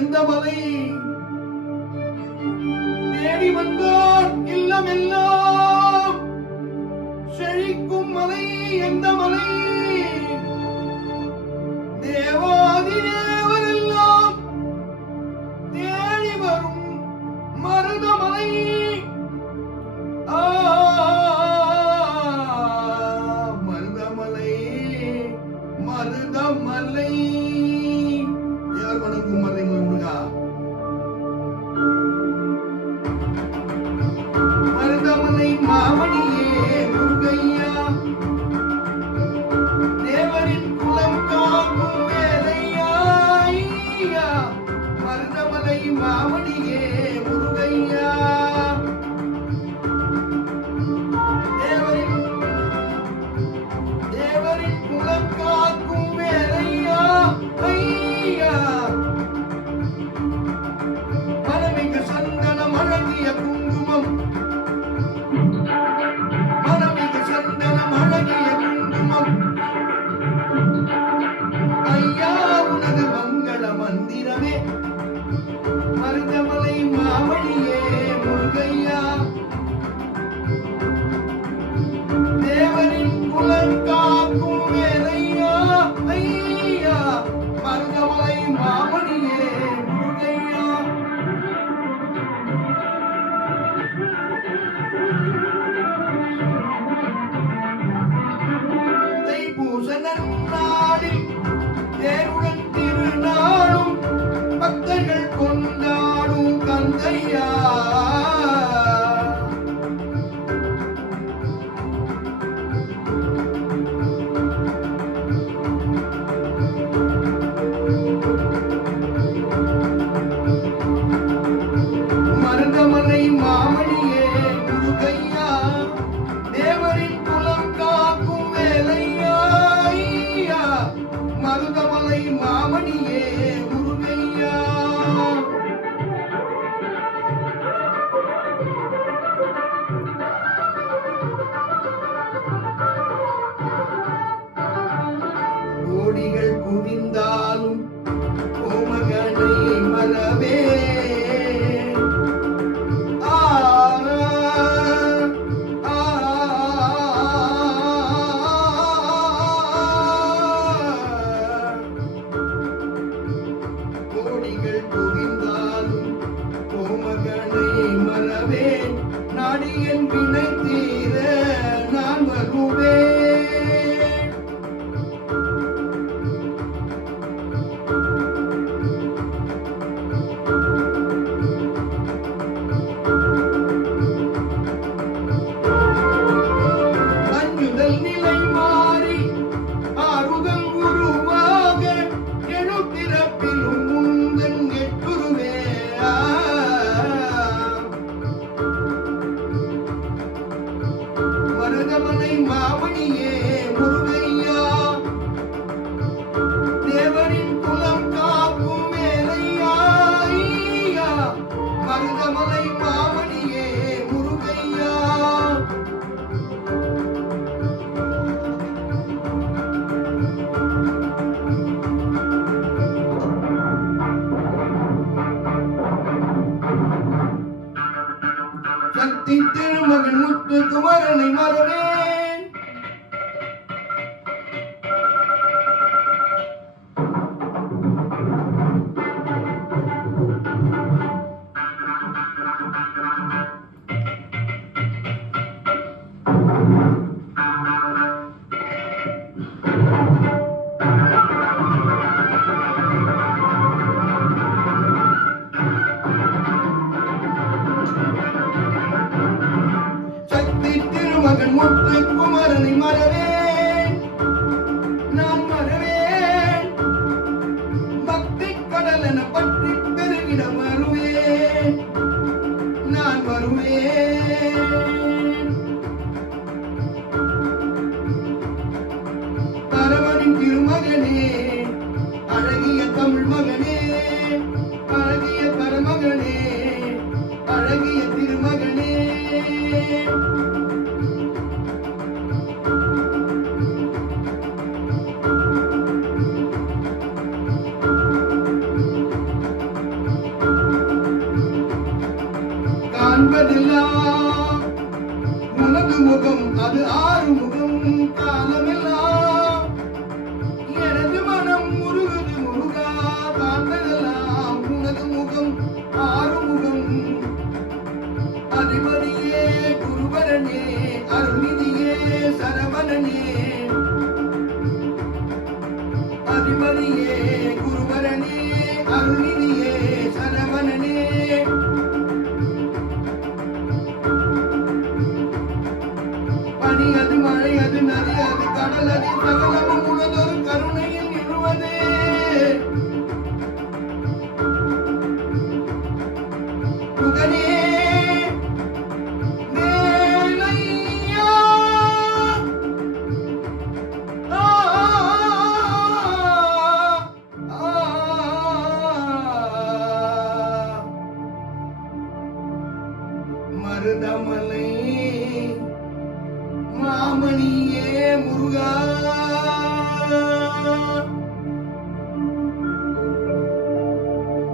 எந்த மலை தேடி வந்தார் இல்லமெல்லாம் செழிக்கும் மலை எந்த மலை தேவாதி தேவரெல்லாம் தேடி வரும் மருதமலை மருதமலை மருதமலை தேவர் வணங்கும் மலை முருகா மருதமலை மாமணியே முருகையா தேவரின் குலம் காக்கும் வேலையா மருதமலை மாமணியே முருகையா தேவரின் குலம் காக்கும் வேலையா ஐயா மனமிகு சந்தனம் அழகிய குங்குமம் மனமிகு சந்தனம் அழகிய குங்குமம் ஐயா உனது மங்கள மந்திரமே மருதமலை மாமணியே முருகையா தேவரின் குலம் காக்கும் வேலையா ஐயா மருதமலை மாமணியே முருகையா தைப்பூச நன்னாளில் தேருடன் திருநாளும் பக்தர்கள் கொண்டாடும் கந்தையா மருதமலை மாமணியே முருகையா தேவரின் குலம் காக்கும் வேலையா ஐயா மருதமலை மாமணியே முருகையா கோடிகள் குவிந்தாலும் கோமகனை மறவே கோடிகள் குவிந்தாலும் கோமகனை மறவேன் நாடியன் வினை தீர நான் வருவேன் அஞ்சுதல் நிலை மாறி ஆறுதல் உருவாக எழுப்பிறப்பிலும் முந்தன் எட்டுருவே மருதமலை மாமணியே முருகையா தேவரின் குலம் காக்கும் வேலையா ஐயா மருதமலை மாமணியே முருகையா சக்தி திருமகன் முத்து குமரனை மறவேன் சக்தி திருமகன் முத்து குமரனை மறவேன் நான் மறவேன் பக்தி கடலென பற்றி பெருகிட வருவேன் நான் வருவேன் பரவனின் திருமகனே அழகிய தமிழ் மகனே அழகிய பரமகனே அழகிய திருமகனே அது ஆறுமுகம் காலமெல்லாம் எனது மனம் முருகுது முருகா காண்பதெல்லாம் உனது முகம் ஆறுமுகம் அதிபதியே குருவரனே அருள்நிதியே சரவணனே அதிபதியே குருவரனே அருள்நிதியே சரவணனே பனி அது மழை அது நதி அது கடல் அது சகலமும் உனதொரு கருணையில் நிறுவதே புகனே மேலையா ஆ, ஆ, மருதமலை மாமணியே முரு